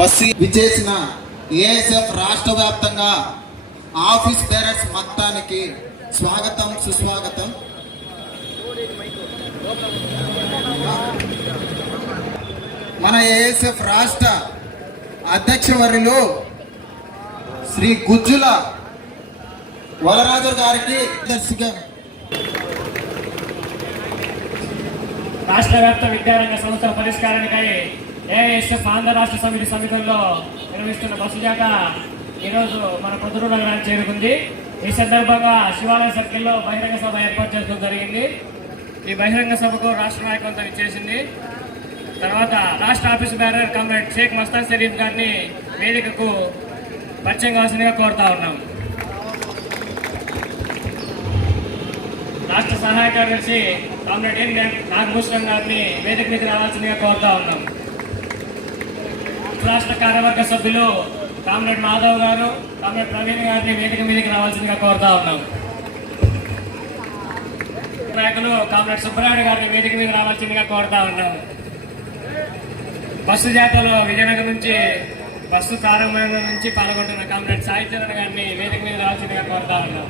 Bus విచేసిన ASF రాష్ట్ర వ్యాప్తంగా ఆఫీస్ పేరెంట్స్ మొత్తానికి స్వాగతం సుస్వాగతం. మన ఏఎస్ఎఫ్ రాష్ట్ర అధ్యక్షవర్యులు శ్రీ గుజ్జుల వరరాజు గారికి దర్శిగా రాష్ట్ర వ్యాప్త విద్యారంగ సంస్థల పరిష్కారానికై ఏఎస్ఎఫ్ ఆంధ్ర రాష్ట్ర సమితి సమితుల్లో నిర్వహిస్తున్న బస్సు జాత ఈరోజు మన పొద్దురు నగరానికి చేరుకుంది. ఈ సందర్భంగా శివాలయ సర్కిల్లో బహిరంగ సభ ఏర్పాటు చేయడం జరిగింది. ఈ బహిరంగ సభకు రాష్ట్ర నాయకత్వం ఇచ్చేసింది తర్వాత రాష్ట్ర office bearer comrade Shaik Mastan Sharif గారిని వేదికకు పరిచయం కావాల్సిందిగా కోరుతా ఉన్నాం. రాష్ట్ర సహాయ కార్యదర్శి కామ్రేడ్ ఎన్ నాగభూషణం గారిని వేదిక మీద రావాల్సిందిగా కోరుతా ఉన్నాం. రాష్ట్ర కార్యవర్గ సభ్యులు కామ్రేడ్ మాధవ్ గారు కామ్రేడ్ ప్రవీణ్ గారిని వేదిక మీదకి రావాల్సిందిగా కోరుతా ఉన్నాం. నాయకులు కామ్రేడ్ సుబ్బరాయుడు గారిని వేదిక మీద రావాల్సిందిగా కోరుతా ఉన్నాం. బస్సు జాతరలో విజయనగరం నుంచి బస్సు ప్రారంభమైన నుంచి పాల్గొంటున్న కామ్రేడ్ సాయి చరణ్ గారిని వేదిక మీద రావాల్సిందిగా కోరుతా ఉన్నాం.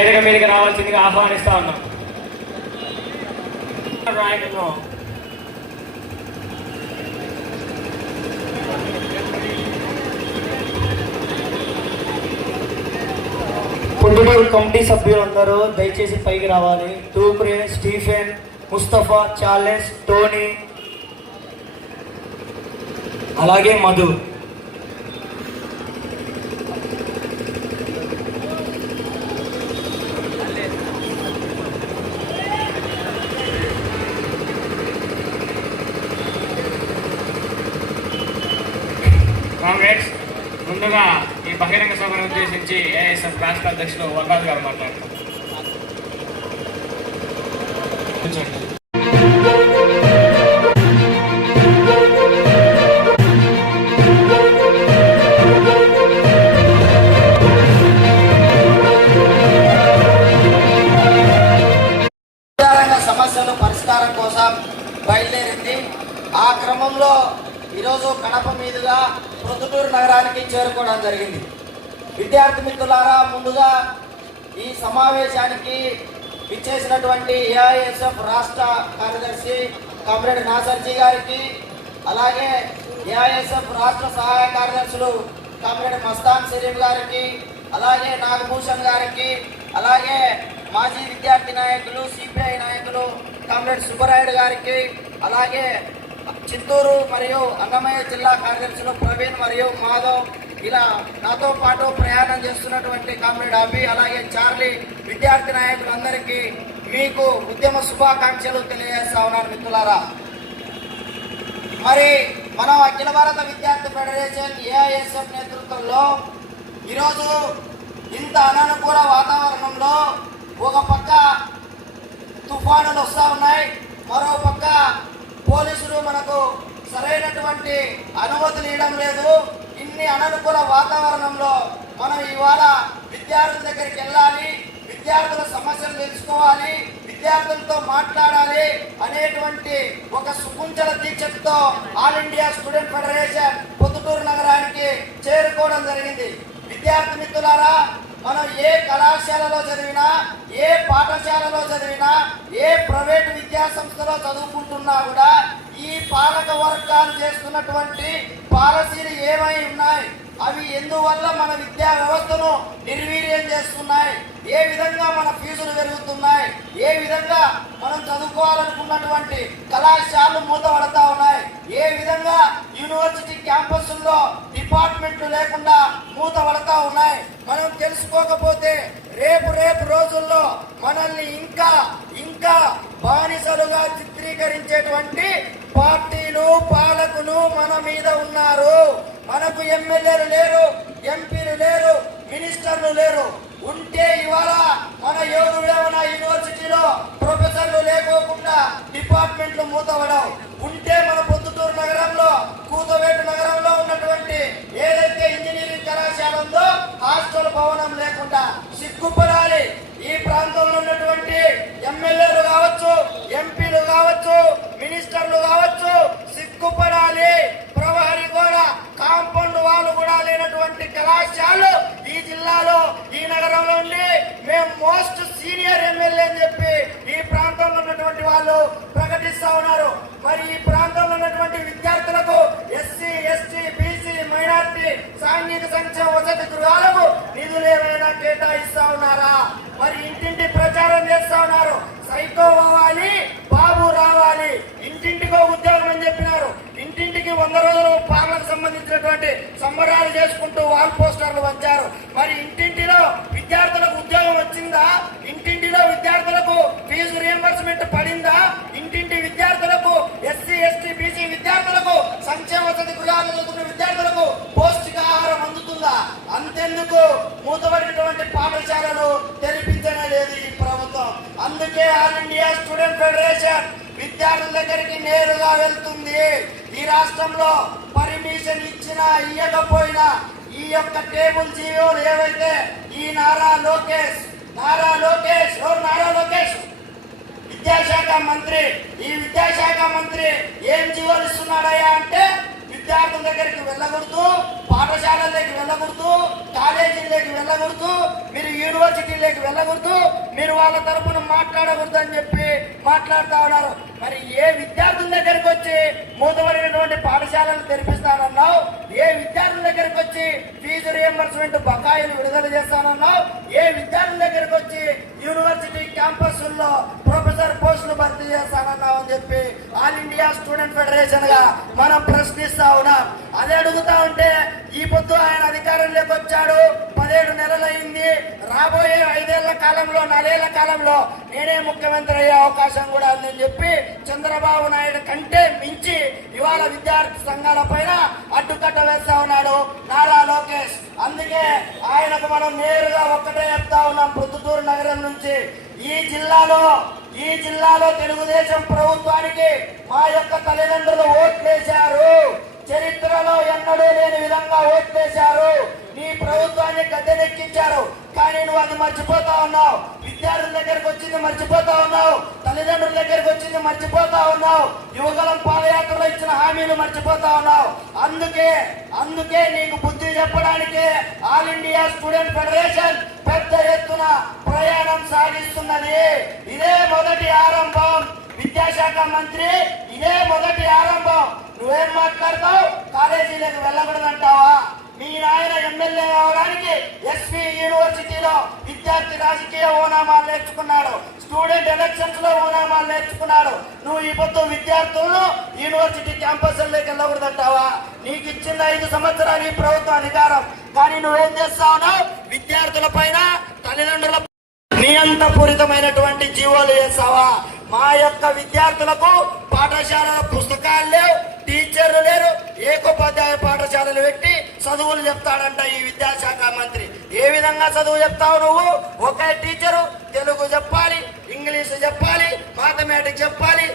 వేదిక మీదకి రావాల్సిందిగా ఆహ్వానిస్తా ఉన్నాం. నాయకులను పొద్దుటూరు కమిటీ సభ్యులందరూ దయచేసి పైకి రావాలి. తూప్రే స్టీఫెన్ ముస్తఫా చార్లెస్ టోనీ అలాగే మధు కాంగ్రెస్ ముందుగా ఈ బహిరంగ సభను ఉద్దేశించి ఏఎస్ఎఫ్ రాష్ట్ర అధ్యక్షులు వకాల్ గారు మాట్లాడుతున్నారు. పరిష్కారం కోసం బయలుదేరింది. ఆ క్రమంలో ఈరోజు కడప మీదుగా ప్రొద్దుటూరు నగరానికి చేరుకోవడం జరిగింది. విద్యార్థి మిత్రులారా ముందుగా ఈ సమావేశానికి ఇచ్చేసినటువంటి ఏఐఎస్ఎఫ్ రాష్ట్ర కార్యదర్శి కామ్రేడ్ నాసర్జీ గారికి అలాగే ఏఐఎస్ఎఫ్ రాష్ట్ర సహాయ కార్యదర్శులు కామ్రేడ్ మస్తాన్ సలీం గారికి అలాగే నాగభూషణ్ గారికి అలాగే మాజీ విద్యార్థి నాయకులు సిపిఐ నాయకులు కామ్రేడ్ సుబ్బరాయుడు గారికి అలాగే చిత్తూరు మరియు అన్నమయ్య జిల్లా కార్యదర్శులు ప్రవీణ్ మరియు మాధవ్ ఇలా నాతో పాటు ప్రయాణం చేస్తున్నటువంటి కామ్రేడ్ అభి అలాగే చార్లీ విద్యార్థి నాయకులందరికీ మీకు ఉద్యమ శుభాకాంక్షలు తెలియజేస్తా ఉన్నాను మిత్రులారా. మరి మనం అఖిల భారత విద్యార్థి ఫెడరేషన్ ఏఐఎస్ఎఫ్ నేతృత్వంలో ఈరోజు ఇంత అననుకూల వాతావరణంలో ఒక పక్క తుఫానులు వస్తూ ఉన్నాయి మరో పక్క పోలీసులు మనకు సరైనటువంటి అనుమతులు ఇవ్వడం లేదు. ఇన్ని అననుకూల వాతావరణంలో మనం ఇవాళ విద్యార్థుల దగ్గరికి వెళ్ళాలి విద్యార్థుల సమస్యలు తెలుసుకోవాలి విద్యార్థులతో మాట్లాడాలి అనేటువంటి ఒక సుకుంచల దీక్షతో All India Student Federation Proddatur నగరానికి చేరుకోవడం జరిగింది. విద్యార్థి మిత్రులారా మనం ఏ కళాశాలలో చదివినా ఏ పాఠశాలలో చదివినా ఏ ప్రైవేట్ విద్యాసంస్థలో చదువుకుంటున్నా కూడా ఈ పాలక వర్గాలు చేస్తున్నటువంటి పాలసీలు ఏమై ఉన్నాయి? అవి ఎందువల్ల మన విద్యా వ్యవస్థను నిర్వీర్యం చేస్తున్నాయి? ఏ విధంగా మన ఫీజులు పెరుగుతున్నాయి? ఏ విధంగా మనం చదువుకోవాలనుకున్నటువంటి కళాశాలలు మూతపడతా ఉన్నాయి? ఏ విధంగా యూనివర్సిటీ క్యాంపస్ల్లో డిపార్ట్మెంట్లు లేకుండా మూతపడతా ఉన్నాయి? మనం తెలుసుకోకపోతే రేపు రేపు రోజుల్లో మనల్ని ఇంకా ఇంకా బానిసలుగా చిత్రీకరించేటువంటి పార్టీలు పాలకులు మన మీద ఉన్నారు. మనకు ఎమ్మెల్యేలు లేరు ఎంపీలు లేరు మినిస్టర్లు లేరు. ఉంటే ఇవాళ మన ఏడుగుడవన యూనివర్సిటీలో ప్రొఫెసర్లు లేకోకుండా డిపార్ట్మెంట్లు మూతవడం ఉంటే మన పొద్దుటూరు నగరంలో కూతవేటు నగరంలో ఉన్నటువంటి ఏదైతే ఇంజనీరింగ్ కళాశాల ఉందో హాస్టల్ భవనం లేకుండా సిగ్గుపడాలి. ఈ ప్రాంతంలో ఉన్నటువంటి ఎమ్మెల్యేలు కావచ్చు ఎంపీలు కావచ్చు మినిస్టర్లు కావచ్చు సిగ్గుపడాలి. ప్రవహరి కూడా కాంపౌండ్ వాళ్ళు కూడా లేనటువంటి కళాశాలలు ఈ జిల్లాలో ఈ నగరంలో ఉండి మేము మోస్ట్ సీనియర్ ఎమ్మెల్యే అని చెప్పి ఈ ప్రాంతంలో ఉన్నటువంటి వాళ్ళు ప్రకటిస్తా ఉన్నారు. మరి ఈ ప్రాంతంలో ఉన్నటువంటి విద్యార్థులకు సాంఘిక సంక్షేమ వసతి గృహాలకు నిధులు ఏమైనా కేటాయిస్తా ఉన్నారా? మరి ఇంటింటి ప్రచారం చేస్తా ఉన్నారు. సైకో అవ్వాలి బాబు రావాలి. ఇంటింటికో ఉద్యోగం అని చెప్పినారు. ఇంటింటికి వంద రోజులు పాలనకు సంబంధించినటువంటి సంబరాలు చేసుకుంటూ వాల్ పోస్టర్లు వచ్చారు మరి ఇంటింటిలో విద్యార్థులకు ఉద్యోగం వచ్చిందా? ఇంటింటిలో విద్యార్థులకు ఫీజు రియంబర్స్మెంట్ పడిందా? ఇంటింటి విద్యార్థులకు ఎస్సీ ఎస్టీ బీసీ విద్యార్థులకు సంక్షేమ వసతి గృహాలు చదువుకున్న విద్యార్థులకు అంతెందుకు? మూతబడినటువంటి పాఠశాలలు తెరిపించనే లేదు ఈ ప్రభుత్వం. అందుకే ఆల్ ఇండియా స్టూడెంట్ ఫెడరేషన్ విద్యార్థుల దగ్గరికి నేరుగా వెళ్తుంది. ఈ రాష్ట్రంలో పర్మిషన్ ఇచ్చినా ఇయ్యకపోయినా ఈ యొక్క టేబుల్ జీవోలు ఏవైతే ఈ నారా లోకేష్ నారా లోకేష్ ఓ నారా లోకేష్ విద్యాశాఖ మంత్రి ఈ విద్యాశాఖ మంత్రి ఏం జీవోలు ఇస్తున్నాడయ్యా అంటే విద్యార్థుల దగ్గరికి వెళ్ళకూడదు పాఠశాలలోకి వెళ్ళకూడదు కాలేజీలోకి వెళ్ళకూడదు మీరు యూనివర్సిటీలోకి వెళ్ళకూడదు. మీరు వాళ్ళ తరపున మాట్లాడకూడదు అని చెప్పి మాట్లాడుతూ ఉన్నారు. మరి ఏ విద్యార్థుల దగ్గరికి వచ్చి మూతబడినటువంటి పాఠశాలను తెరిపిస్తానన్నావు? ఏ విద్యార్థుల దగ్గరికి వచ్చి ఫీజు రియంబర్స్మెంట్ బకాయిలు విడుదల చేస్తానన్నావు? ఏ విద్యార్థుల దగ్గరికి వచ్చి యూనివర్సిటీ క్యాంపస్ల్లో ప్రొఫెసర్ పోస్టులు భర్తీ చేస్తానన్నావు అని చెప్పి ఆల్ ఇండియా స్టూడెంట్ ఫెడరేషన్గా మనం ప్రశ్నిస్తా ఉన్నాం. అదే అడుగుతా ఉంటే ఈ పొద్దు ఆయన అధికారంలోకి వచ్చాడు. పదిహేడు నెలలైంది రాబోయే ఐదేళ్ళ కాలంలో నాలుగేళ్ళ కాలంలో నేనే ముఖ్యమంత్రి అయ్యే అవకాశం కూడా ఉందని చెప్పి చంద్రబాబు నాయుడు కంటే మించి ఇవాళ విద్యార్థి సంఘాల పైన అడ్డుకట్ట వేస్తా ఉన్నాడు. నారా లోకేష్. అందుకే ఆయనకు మనం నేరుగా ఒక్కటే చెప్తా ఉన్నాం ప్రొద్దుటూరు నగరం నుంచి. ఈ జిల్లాలో ఈ జిల్లాలో తెలుగుదేశం ప్రభుత్వానికి మా యొక్క తల్లిదండ్రులు ఓట్లేశారు. చరిత్రలో ఎన్నడూ లేని విధంగా ఓట్లేశారు. నీ ప్రభుత్వాన్ని గద్దెనెక్కించారు. కానీ నువ్వు అది మర్చిపోతా ఉన్నావు. విద్యార్థుల దగ్గరకు వచ్చింది మర్చిపోతా ఉన్నావు. తల్లిదండ్రుల దగ్గరకు వచ్చింది మర్చిపోతా ఉన్నావు. యువకులం పాదయాత్రలో ఇచ్చిన హామీలు మర్చిపోతా ఉన్నావు. అందుకే అందుకే నీకు బుద్ధి చెప్పడానికి ఆల్ ఇండియా స్టూడెంట్ ఫెడరేషన్ పెద్ద ఎత్తున ప్రయాణం సాగిస్తున్నది. ఇదే మొదటి ఆరంభం. విద్యాశాఖ మంత్రి ఇదే మొదటి ఆరంభం. నువ్వేం మాట్లాడతావు? కాలేజీలకు వెళ్ళకూడదంటావా? మీ నాయన ఎమ్మెల్యే అవడానికి ఎస్పీ యూనివర్సిటీలో విద్యార్థి రాజకీయ ఓనామాలు నేర్చుకున్నాడు. స్టూడెంట్ ఎలక్షన్స్లో ఓనామాలు నేర్చుకున్నాడు. నువ్వు ఈ పొద్దు విద్యార్థులను యూనివర్సిటీ క్యాంపస్లోకి వెళ్ళకూడదంటావా? నీకు ఇచ్చిన ఐదు సంవత్సరాలు ఈ ప్రభుత్వ అధికారం. కానీ నువ్వేం చేస్తావు విద్యార్థుల పైన తల్లిదండ్రుల నియంతపూరితమైనటువంటి జీవోలు చేస్తావా మా యొక్క విద్యార్థులకు పాఠశాల పుస్తకాలు లేవు. టీచర్లు లేరు. ఏకోపాధ్యాయ పాఠశాలలు పెట్టి చదువులు చెప్తాడంట ఈ విద్యాశాఖ మంత్రి. ఏ విధంగా చదువు చెప్తావు నువ్వు? ఒకే టీచరు తెలుగు చెప్పాలి ఇంగ్లీష్ చెప్పాలి మ్యాథమెటిక్స్ చెప్పాలి.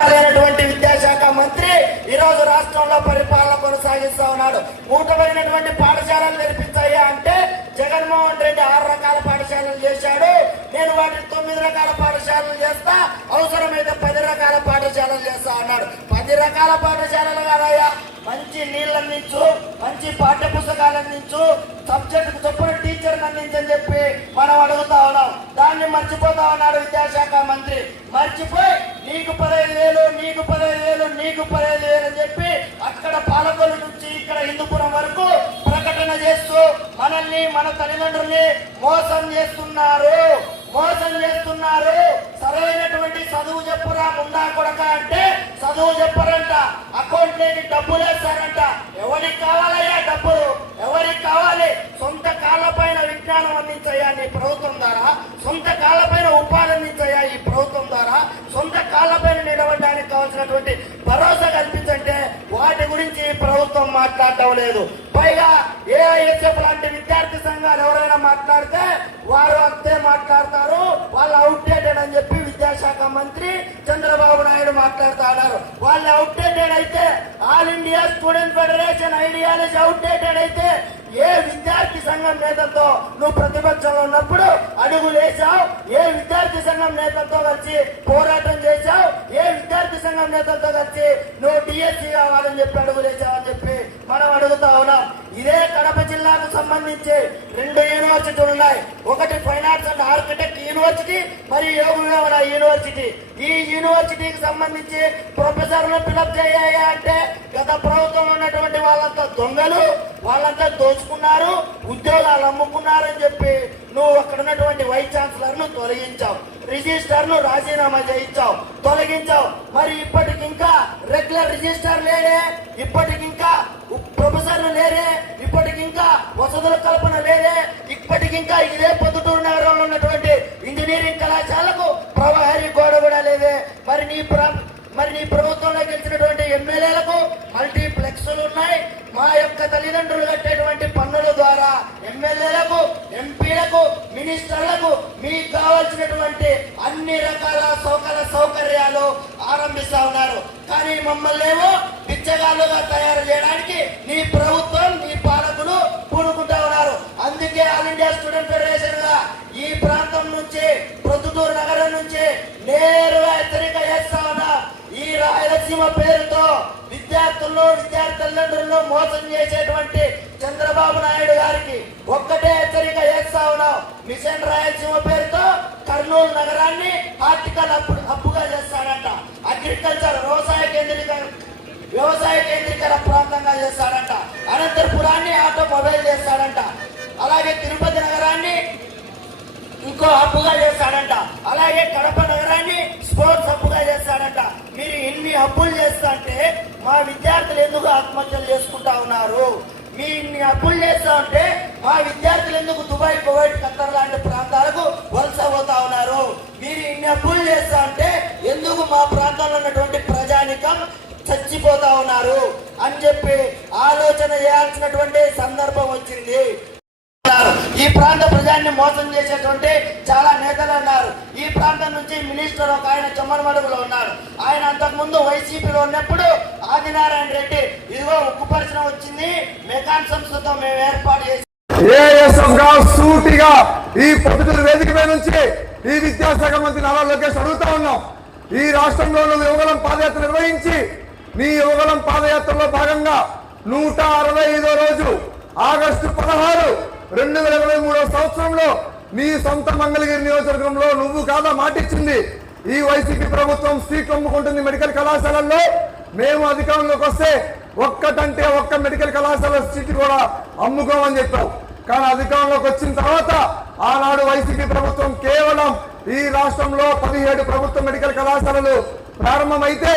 లేనటువంటి విద్యాశాఖ మంత్రి ఈ రోజు రాష్ట్రంలో పరిపాలన కొనసాగిస్తా ఉన్నాడు. మూటమైనటువంటి పాఠశాలలు తెరిపించాయా అంటే జగన్మోహన్ రెడ్డి ఆరు రకాల పాఠశాలలు చేశాడు. నేను వాటిని తొమ్మిది రకాల పాఠశాలలు చేస్తా. అవసరమైతే పది రకాల పాఠశాలలు చేస్తా అన్నాడు. పది రకాల పాఠశాలలు కాదయ్యా. మంచి నీళ్ళు అందించు మంచి పాఠ్య పుస్తకాలు అందించు సబ్జెక్ట్ చొప్పున టీచర్ని అందించని చెప్పి మనం అడుగుతా ఉన్నాం. దాన్ని మర్చిపోతా ఉన్నాడు విద్యాశాఖ మంత్రి. మర్చిపోయి నీకు పదహైదు వేలు నీకు పదహైదు వేలు నీకు పదహైదు వేలు అని చెప్పి అక్కడ పాలకొల్లు నుంచి ఇక్కడ హిందూపురం వరకు ప్రకటన చేస్తూ మనల్ని మన తల్లిదండ్రుల్ని మోసం చేస్తున్నారు. మోసం చేస్తున్నారు. సరైనటువంటి చదువు చెప్పురా ముందా కొడక అంటే చదువు చెప్పరంట. అకౌంట్ లేని డబ్బులు వేస్తారంట. ఎవరికి కావాలయ్యా డబ్బులు? ఎవరికి కావాలి? సొంత కాళ్ళపైన విజ్ఞానం అందించయ్యా నీ ప్రభుత్వం ద్వారా. సొంత కాళ్ళపైన ఉపాధి అందించయ్యా ఈ ప్రభుత్వం ద్వారా. సొంత కాళ్ళపైన నిలబడడానికి కావాల్సినటువంటి భరోసా కల్పించంటే వాటి గురించి ప్రభుత్వం మాట్లాడటం లేదు. పైగా ఏఐఎస్ఎఫ్ లాంటి విద్యార్థి సంఘాలు ఎవరైనా మాట్లాడితే వారు అంతే మాట్లాడతారు. వాళ్ళు అవుట్డేటెడ్ అని చెప్పి విద్యాశాఖ మంత్రి చంద్రబాబు నాయుడు మాట్లాడుతున్నారు. వాళ్ళు అవుట్డేటెడ్ అయితే All India Student Federation ideology outdated అయితే ఏ విద్యార్థి సంఘం నేతతో నువ్వు ప్రతిపక్షంలో ఉన్నప్పుడు అడుగులు ఏ విద్యార్థి సంఘం నేతతో కలిసి పోరాటం చేశావు? ఏ విద్యార్థి సంఘం నేతతో కలిసి నువ్వు డిఎస్సి కావాలని చెప్పి అడుగు వేసావు అని చెప్పి మనం అడుగుతా ఉన్నాం. ఇదే కడప జిల్లాకు సంబంధించి రెండు యూనివర్సిటీలు ఉన్నాయి. ఒకటి ఫైనాన్స్ అండ్ ఆర్కిటెక్ట్ యూనివర్సిటీ మరియు యోగుల యూనివర్సిటీ ఈ యూనివర్సిటీకి సంబంధించి ప్రొఫెసర్లు ఫిలప్ చేయాలి అంటే గత ప్రభుత్వం ఉన్నటువంటి వాళ్ళంతా దొంగలు వాళ్ళంతా దోచుకున్నారు ఉద్యోగాలు అమ్ముకున్నారని చెప్పి నువ్వు అక్కడ ఉన్నటువంటి వైస్ ఛాన్సలర్ను తొలగించావు రిజిస్టర్ను రాజీనామా చేయించావు తొలగించావు. మరి ఇప్పటికింకా రెగ్యులర్ రిజిస్టర్ లేడే ఇప్పటికింకా ప్రొఫెసర్లు లేరే ఇప్పటికింకా వసతుల కల్పన లేదే ఇప్పటికింకా ఇదే పొద్దుటూరు నగరంలో ఉన్నటువంటి ఇంజనీరింగ్ కళాశాలకు ప్రవహరీ గోడ కూడా లేదే. మరి నీ ప్రా మరి నీ ప్రభుత్వంలో గెలిచినటువంటి ఎమ్మెల్యేలకు మల్టీప్లెక్స్లు ఉన్నాయి. మా యొక్క తల్లిదండ్రులు కట్టేటువంటి పన్నుల ద్వారా ఎమ్మెల్యేలకు ఎంపీలకు మినిస్టర్లకు మీకు కావాల్సినటువంటి అన్ని రకాల సౌకర్య సౌకర్యాలు ఆరంభిస్తా ఉన్నారు. కానీ మమ్మల్ని ఏమో పిచ్చగాళ్ళుగా తయారు చేయడానికి నీ ప్రభుత్వం నీ పాలకులు పూనుకుంటా ఉన్నారు. అందుకే ఆల్ ఇండియా స్టూడెంట్ ఫెడరేషన్గా ఈ ప్రాంతం నుంచి ప్రొద్దుటూరు నగరం నుంచి నేరుగా హెచ్చరిక చేస్తా ఉన్నా ఈ రాయలసీమ పేరుతో విద్యార్థులను విద్యార్థి తల్లిదండ్రులను మోసం చేసేటువంటి చంద్రబాబు నాయుడు గారికి ఒక్కటే హెచ్చరిక చేస్తా ఉన్నాం. మిషన్ రాయలసీమ పేరుతో కర్నూలు నగరాన్ని ఆర్టికల్ అప్పు అప్పుగా చేస్తాడంట. అగ్రికల్చర్ వ్యవసాయ కేంద్రీకరణ వ్యవసాయ కేంద్రీకర ప్రాంతంగా చేస్తాడంట. అనంతపురాన్ని ఆటోమొబైల్ చేస్తాడంట. అలాగే తిరుపతి నగరాన్ని ఇంకో హబ్బుగా చేస్తాడంట. అలాగే కడప నగరాన్ని స్పోర్ట్స్ హబ్బుగా చేస్తాడంట. మీరు ఇన్ని హబ్బులు చేస్తాంటే మా విద్యార్థులు ఎందుకు ఆత్మహత్యలు చేసుకుంటా ఉన్నారు? మీ ఇన్ని హబ్బులు చేస్తా ఉంటే మా విద్యార్థులు ఎందుకు దుబాయ్ కువైట్ ఖత్తర్ లాంటి ప్రాంతాలకు వలస పోతా ఉన్నారు? మీరు ఇన్ని హబ్బులు చేస్తా ఉంటే ఎందుకు మా ప్రాంతంలో ఉన్నటువంటి ప్రజానికం చచ్చిపోతా ఉన్నారు? అని చెప్పి ఆలోచన చేయాల్సినటువంటి సందర్భం వచ్చింది. ఉన్నారు. ఈ ప్రాంత ప్రజాన్ని మోసం చేసేటువంటి చాలా నేతలు ఉన్నారు. ఈ ప్రాంతం నుంచి మినిస్టర్ ఒక ఆయన చెమ్మరమడుగులో ఉన్నారు. ఆయన అంతకుముందు వైసీపీలో ఉన్నప్పుడు ఆదినారాయణ రెడ్డి ఇదిగో ఉక్కు పరిశ్రమ వచ్చింది మెకాన్ సంస్థతో మేము ఏర్పాటు చేసి సూటిగా ఈ పొద్దుటూరు వేదిక మీద నుంచి ఈ విద్యాశాఖ మంత్రి నారా లోకేష్ అడుగుతా ఉన్నాం. ఈ రాష్ట్రంలో యువగలం పాదయాత్ర నిర్వహించి నీ యువగలం పాదయాత్రలో భాగంగా నూట అరవై ఐదో రోజు ఆగస్టు పదహారు రెండు వేల ఇరవై మూడో సంవత్సరంలో నీ సొంత మంగళగిరి నియోజకవర్గంలో నువ్వు కాదా మాటిచ్చింది? ఈ వైసీపీ ప్రభుత్వం సీట్లు అమ్ముకుంటుంది మెడికల్ కళాశాలల్లో. మేము అధికారంలోకి వస్తే ఒక్కటంటే ఒక్క మెడికల్ కళాశాల సీట్ కూడా అమ్ముకోమని చెప్పావు. కానీ అధికారంలోకి వచ్చిన తర్వాత ఆనాడు వైసీపీ ప్రభుత్వం కేవలం ఈ రాష్ట్రంలో పదిహేడు ప్రభుత్వ మెడికల్ కళాశాలలు ప్రారంభమైతే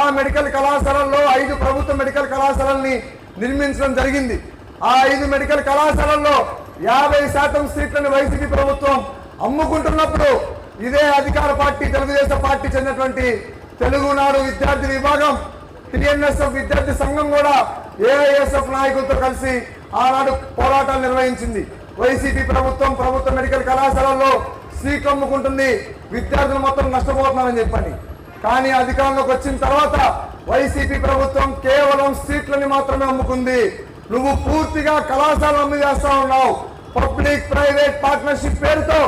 ఆ మెడికల్ కళాశాలల్లో ఐదు ప్రభుత్వ మెడికల్ కళాశాలల్ని నిర్మించడం జరిగింది. ఆ ఐదు మెడికల్ కళాశాలల్లో యాభై శాతం సీట్లను వైసీపీ ప్రభుత్వం అమ్ముకుంటున్నప్పుడు ఇదే అధికార పార్టీ తెలుగుదేశం పార్టీ చెందినటువంటి తెలుగునాడు విద్యార్థి విభాగం టిఎన్ఎస్ఎఫ్ విద్యార్థి సంఘం కూడా ఏఐఎస్ఎఫ్ నాయకులతో కలిసి ఆనాడు పోరాటాలు నిర్వహించింది. వైసీపీ ప్రభుత్వం ప్రభుత్వ మెడికల్ కళాశాలల్లో సీట్లు అమ్ముకుంటుంది. విద్యార్థులు మొత్తం నష్టపోతున్నారని చెప్పండి కానీ అధికారంలోకి వచ్చిన తర్వాత వైసీపీ ప్రభుత్వం కేవలం సీట్లని మాత్రమే అమ్ముకుంది. నువ్వు పూర్తిగా కళాశాల అమ్మి చేస్తా ఉన్నావు. పబ్లిక్ ప్రైవేట్ పార్ట్నర్షిప్ పేరుతో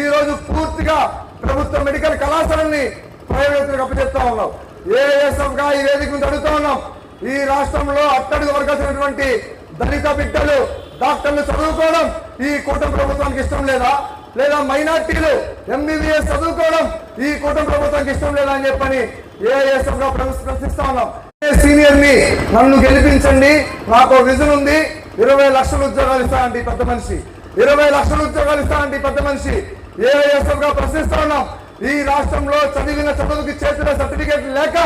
ఈ రోజు పూర్తిగా ప్రభుత్వ మెడికల్ కళాశాలని ప్రైవేట్ అప్పచెప్తా ఉన్నావు. ఏఎస్ఎఫ్గా ఈ వేదిక నుంచి అడుగుతా ఉన్నాం. ఈ రాష్ట్రంలో అట్టడుగు వర్గాల్సినటువంటి దళిత బిడ్డలు డాక్టర్లు చదువుకోవడం ఈ కూటమి ప్రభుత్వానికి ఇష్టం లేదా? లేదా మైనార్టీలు ఎంబీబీఎస్ చదువుకోవడం ఈ కూటమి ప్రభుత్వానికి ఇష్టం లేదా అని చెప్పని ఏఎస్ఎఫ్గా ప్రశ్నిస్తా ఉన్నాం. సీనియర్ని నన్ను గెలిపించండి? నాకు విజన్ ఉంది. ఇరవై లక్షల ఉద్యోగాలు ఇస్తానండి అండి పెద్ద మనిషి. ఇరవై లక్షల ఉద్యోగాలు ఇస్తానండి అండి పెద్ద మనిషి. ఏఐఎస్ఎఫ్గా ప్రశ్నిస్తా ఉన్నాం. ఈ రాష్ట్రంలో చదివిన చదువుకి చేసిన సర్టిఫికేట్ లేక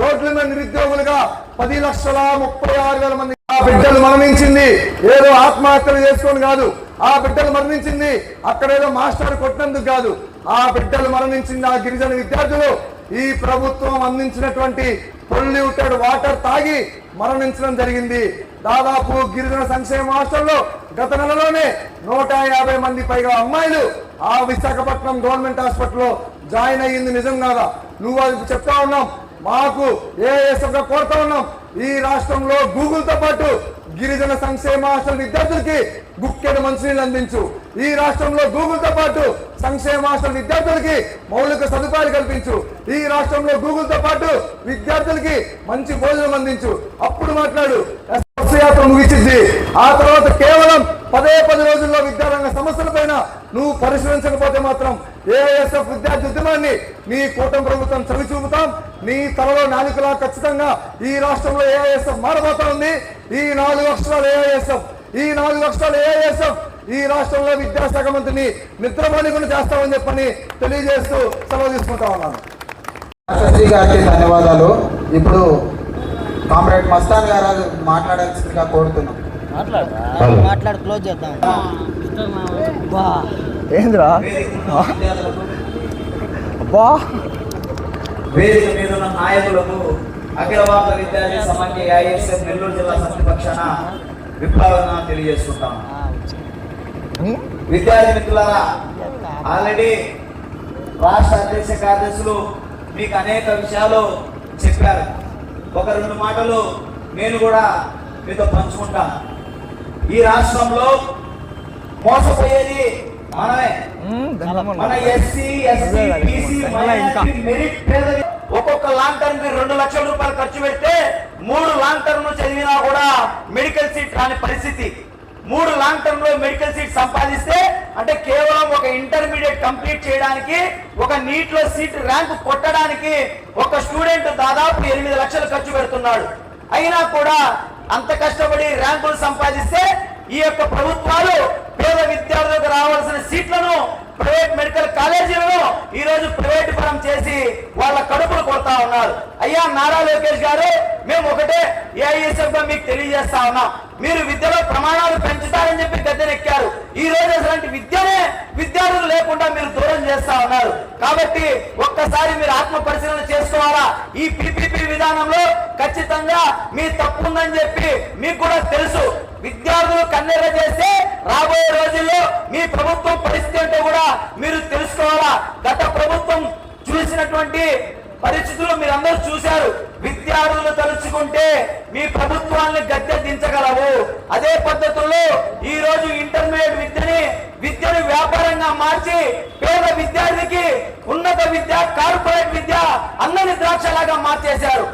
రోడ్ల మీద నిరుద్యోగులుగా పది లక్షల ముప్పై ఆరు వేల మంది ఆ బిడ్డలు మరణించింది. ఏదో ఆత్మహత్యలు చేసుకొని కాదు. ఆ బిడ్డలు మరణించింది. అక్కడేదో మాస్టర్ కొట్టినందుకు కాదు. ఆ బిడ్డలు మరణించింది ఆ గిరిజన విద్యార్థులు. ఈ ప్రభుత్వం అందించినటువంటి పొల్యూటెడ్ వాటర్ తాగి మరణించడం జరిగింది. దాదాపు గిరిజన సంక్షేమ హాస్టల్లో గత నెలలోనే నూట యాభై మంది పైగా అమ్మాయిలు ఆ విశాఖపట్నం గవర్నమెంట్ హాస్పిటల్లో జాయిన్ అయ్యింది. నిజం కాదా? నువ్వు అది చెప్తా ఉన్నాం. మాకు ఏఎస్ఎఫ్గా కోరుతా ఉన్నాం. ఈ రాష్ట్రంలో గూగుల్తో పాటు గిరిజన సంక్షేమ హాస్టల్ విద్యార్థులకి గుక్కెడు మంచినీళ్ళు అందించు. ఈ రాష్ట్రంలో గూగుల్తో పాటు సంక్షేమ హాస్టల్ విద్యార్థులకి మౌలిక సదుపాయాలు కల్పించు. ఈ రాష్ట్రంలో గూగుల్తో పాటు విద్యార్థులకి మంచి భోజనం అందించు. అప్పుడు మాట్లాడు. యాత్ర ముగిసింది. ఆ తర్వాత కేవలం పదే పది రోజుల్లో విద్యారంగ సమస్యలపైన నువ్వు పరిశీలించకపోతే మాత్రం ఏఎస్ఎఫ్ విద్యార్థి ఉద్యమాన్ని నీ కూటమి ప్రభుత్వం చవి చూపుతాం నీ తలలో నాలుగులా ఖచ్చితంగా ఈ రాష్ట్రంలో ఏఐఎస్ఎఫ్ మారబోతా ఉంది. ఈ నాలుగు అక్షరాలు ఏఐఎస్ఎఫ్ ఈ నాలుగు అక్షరాలు ఏఐఎస్ఎఫ్ ఈ రాష్ట్రంలో విద్యాశాఖ మంత్రిని నిద్రపోనికుండా చేస్తామని చెప్పని తెలియజేస్తూ సెలవు తీసుకుంటా ఉన్నాను. గారికి ధన్యవాదాలు. ఇప్పుడు కామ్రేడ్ మస్తాన్ గారు మాట్లాడాల్సిందిగా కోరుతున్నాం. మాట్లాడు. క్లోజ్ చేద్దాం. ఏంద్రా? అబ్బా వేదిక మీద ఉన్న నాయకులకు అఖిల భారత విద్యార్థి సమాఖ్య ఐఎస్ఎఫ్ నెల్లూరు జిల్లా సమితి పక్షాన విప్లవంగా తెలియజేసుకుంటాం. విద్యార్థి మిత్రులారా ఆల్రెడీ రాష్ట్ర అధ్యక్ష కార్యదర్శులు మీకు అనేక విషయాలు చెప్పారు. ఒక రెండు మాటలు నేను కూడా మీతో పంచుకుంటాను. ఈ రాష్ట్రంలో మోసపోయేది మనమే. మన ఎస్సీ బీసీ మెరిట్ ఒక్కొక్క లాంగ్ టర్మ్కి రెండు లక్షల రూపాయలు ఖర్చు పెడితే మూడు లాంగ్ టర్మ్ చదివినా కూడా మెడికల్ సీట్ రాని పరిస్థితి. మూడు లాంగ్ టర్మ్లో మెడికల్ సీట్ సంపాదిస్తే అంటే కేవలం ఒక ఇంటర్మీడియట్ కంప్లీట్ చేయడానికి ఒక నీట్లో సీట్ ర్యాంక్ కొట్టడానికి ఒక స్టూడెంట్ దాదాపు ఎనిమిది లక్షలు ఖర్చు పెడుతున్నాడు. అయినా కూడా అంత కష్టపడి ర్యాంకులు సంపాదిస్తే ఈ యొక్క ప్రభుత్వాలు పేద విద్యార్థులకు రావాల్సిన సీట్లను ప్రైవేట్ మెడికల్ కాలేజీలను ఈ రోజు ప్రైవేట్ పరం చేసి వాళ్ళ కడుపులు కొడతా ఉన్నారు. అయ్యా నారా లోకేష్ గారు మేము ఒకటే ఏఐఎస్ఎఫ్గా మీకు తెలియజేస్తా ఉన్నాం. మీరు విద్యలో ప్రమాణాలు పెంచుతారని చెప్పి గద్దెనెక్కారు. ఈ రోజు అసలు విద్యనే విద్యార్థులు లేకుండా మీరు దూరం చేస్తా ఉన్నారు. కాబట్టి ఒక్కసారి మీరు ఆత్మ పరిశీలన చేసుకోవాలా? ఈ పిపిపి విధానంలో ఖచ్చితంగా మీ తప్పు ఉందని చెప్పి మీకు కూడా తెలుసు. విద్యార్థులు కన్నెర చేస్తే రాబోయే రోజుల్లో మీ ప్రభుత్వం పరిస్థితి అంటే కూడా మీరు తెలుసుకోవాలా? గత ప్రభుత్వం చూసినటువంటి పరిస్థితులు మీరందరూ చూశారు. విద్యార్థులు తలుచుకుంటే మీ ప్రభుత్వాన్ని గద్దె దించగలవు అదే పద్ధతుల్లో ఈ రోజు ఇంటర్మీడియట్ విద్యని విద్యను వ్యాపారంగా మార్చి పేద విద్యార్థికి ఉన్నత విద్య కార్పొరేట్ విద్య అన్నని ద్రాక్షలాగా మార్చేశారు.